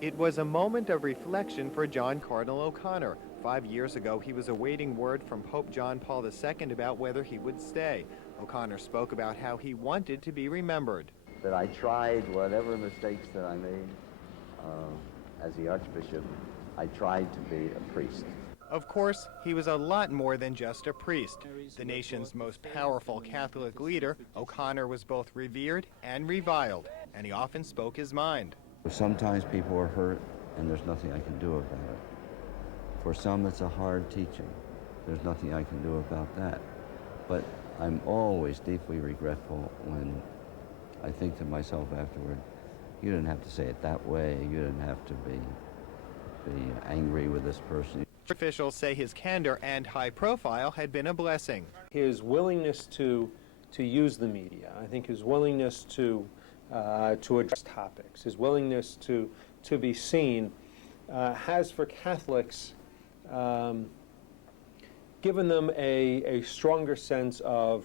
It was a moment of reflection for John Cardinal O'Connor. 5 years ago, he was awaiting word from Pope John Paul II about whether he would stay. O'Connor spoke about how he wanted to be remembered. That I tried whatever mistakes that I made as the Archbishop, I tried to be a priest. Of course, he was a lot more than just a priest. The nation's most powerful Catholic leader, O'Connor was both revered and reviled, and he often spoke his mind. Sometimes people are hurt, and there's nothing I can do about it. For some, it's a hard teaching. There's nothing I can do about that. But I'm always deeply regretful when I think to myself afterward, you didn't have to say it that way. You didn't have to be angry with this person. Officials say his candor and high profile had been a blessing. His willingness to use the media, I think his willingness to address topics, his willingness to be seen, has for Catholics given them a stronger sense of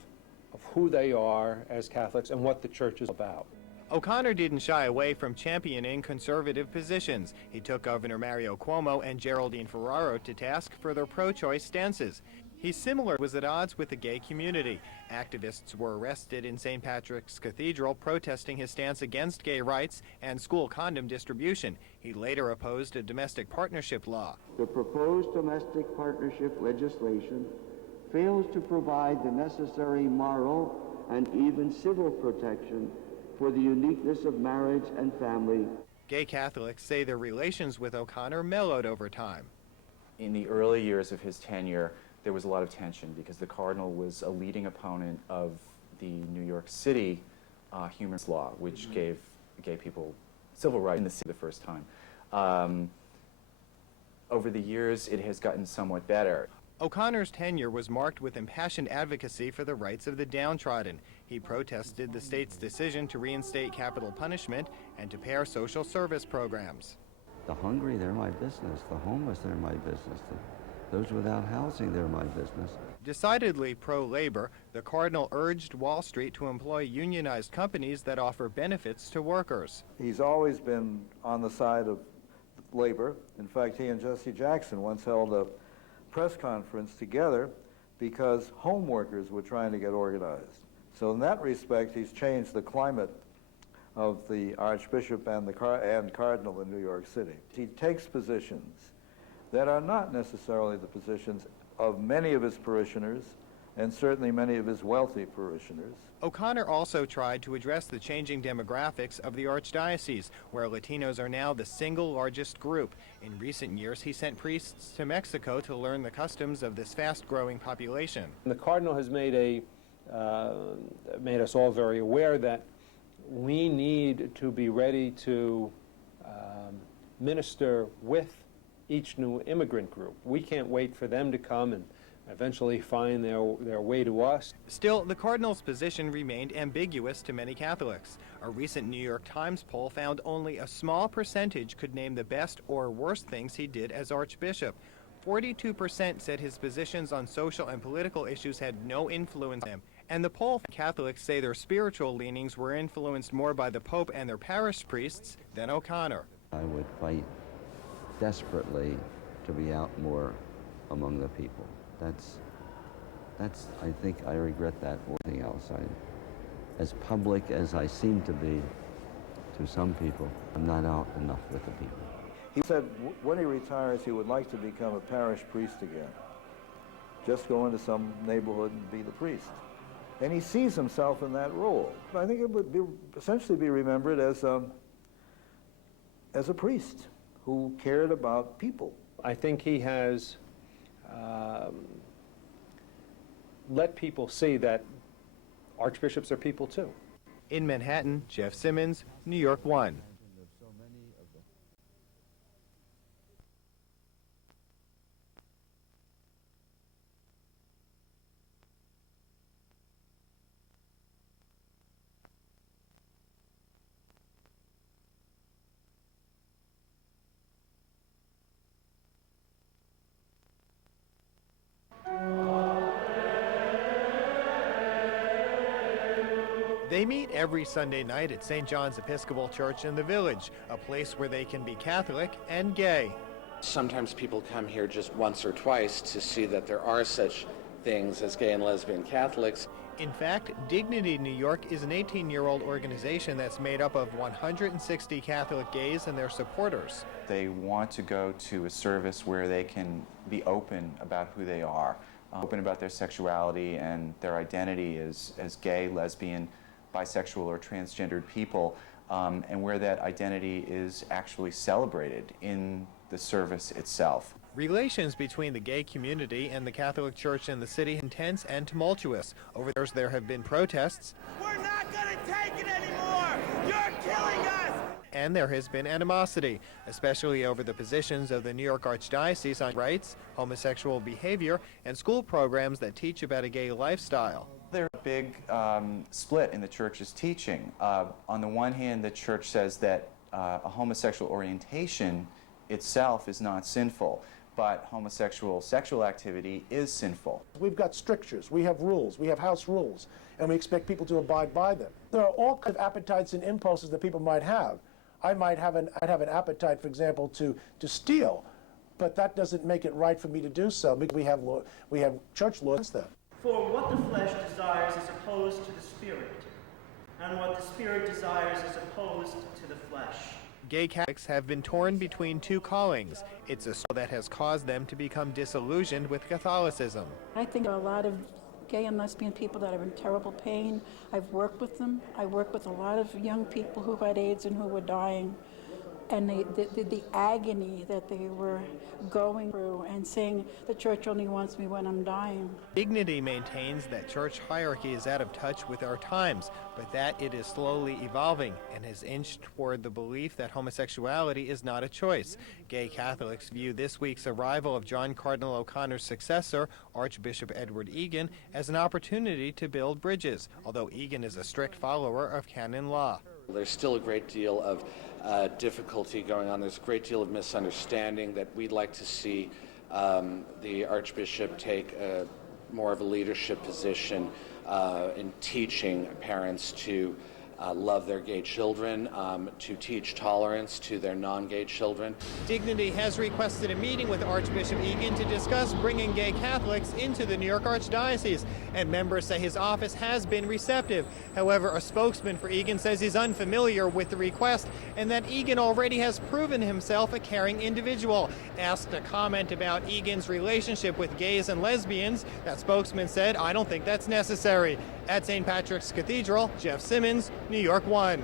who they are as Catholics and what the Church is about. O'Connor didn't shy away from championing conservative positions. He took Governor Mario Cuomo and Geraldine Ferraro to task for their pro-choice stances. He similarly was at odds with the gay community. Activists were arrested in St. Patrick's Cathedral protesting his stance against gay rights and school condom distribution. He later opposed a domestic partnership law. The proposed domestic partnership legislation fails to provide the necessary moral and even civil protection for the uniqueness of marriage and family. Gay Catholics say their relations with O'Connor mellowed over time. In the early years of his tenure, there was a lot of tension because the Cardinal was a leading opponent of the New York City human rights law, which gave gay people civil rights in the city the first time. Over the years, it has gotten somewhat better. O'Connor's tenure was marked with impassioned advocacy for the rights of the downtrodden. He protested the state's decision to reinstate capital punishment and to pair social service programs. The hungry, they're my business. The homeless, they're my business. Those without housing, they're my business. Decidedly pro-labor, the Cardinal urged Wall Street to employ unionized companies that offer benefits to workers. He's always been on the side of labor. In fact, he and Jesse Jackson once held a press conference together because home workers were trying to get organized. So in that respect, he's changed the climate of the Archbishop and Cardinal in New York City. He takes positions that are not necessarily the positions of many of his parishioners, and certainly many of his wealthy parishioners. O'Connor also tried to address the changing demographics of the Archdiocese, where Latinos are now the single largest group. In recent years, he sent priests to Mexico to learn the customs of this fast-growing population. The Cardinal has made us all very aware that we need to be ready to minister with each new immigrant group. We can't wait for them to come and eventually find their way to us. Still, the Cardinal's position remained ambiguous to many Catholics. A recent New York Times poll found only a small percentage could name the best or worst things he did as Archbishop. 42% said his positions on social and political issues had no influence on him. And the poll Catholics say their spiritual leanings were influenced more by the Pope and their parish priests than O'Connor. I would fight desperately to be out more among the people. I think I regret that more than anything else. As public as I seem to be to some people, I'm not out enough with the people. He said when he retires, he would like to become a parish priest again. Just go into some neighborhood and be the priest. And he sees himself in that role. I think it would essentially be remembered as a priest who cared about people. I think he has let people see that archbishops are people too. In Manhattan, Jeff Simmons, New York 1. They meet every Sunday night at St. John's Episcopal Church in the Village, a place where they can be Catholic and gay. Sometimes people come here just once or twice to see that there are such things as gay and lesbian Catholics. In fact, Dignity New York is an 18-year-old organization that's made up of 160 Catholic gays and their supporters. They want to go to a service where they can be open about who they are, open about their sexuality and their identity as gay, lesbian, bisexual, or transgendered people, and where that identity is actually celebrated in the service itself. Relations between the gay community and the Catholic Church in the city intense and tumultuous. Over the years, there have been protests. We're not going to take it anymore! You're killing us! And there has been animosity, especially over the positions of the New York Archdiocese on rights, homosexual behavior, and school programs that teach about a gay lifestyle. There's a big split in the church's teaching. On the one hand, the church says that a homosexual orientation itself is not sinful, but homosexual sexual activity is sinful. We've got strictures, we have rules, we have house rules, and we expect people to abide by them. There are all kinds of appetites and impulses that people might have. I'd have an appetite, for example, to steal, but that doesn't make it right for me to do so. We have church laws that. For what the flesh desires is opposed to the spirit, and what the spirit desires is opposed to the flesh. Gay Catholics have been torn between two callings. It's a struggle that has caused them to become disillusioned with Catholicism. I think there are a lot of gay and lesbian people that are in terrible pain. I've worked with them. I work with a lot of young people who had AIDS and who were dying. And the agony that they were going through and saying, the church only wants me when I'm dying. Dignity maintains that church hierarchy is out of touch with our times, but that it is slowly evolving and has inched toward the belief that homosexuality is not a choice. Gay Catholics view this week's arrival of John Cardinal O'Connor's successor, Archbishop Edward Egan, as an opportunity to build bridges, although Egan is a strict follower of canon law. There's still a great deal of difficulty going on. There's a great deal of misunderstanding that we'd like to see the Archbishop take more of a leadership position in teaching parents to love their gay children, to teach tolerance to their non-gay children. Dignity has requested a meeting with Archbishop Egan to discuss bringing gay Catholics into the New York Archdiocese, and members say his office has been receptive. However, a spokesman for Egan says he's unfamiliar with the request and that Egan already has proven himself a caring individual. Asked to comment about Egan's relationship with gays and lesbians, that spokesman said, "I don't think that's necessary." At St. Patrick's Cathedral, Jeff Simmons, New York 1.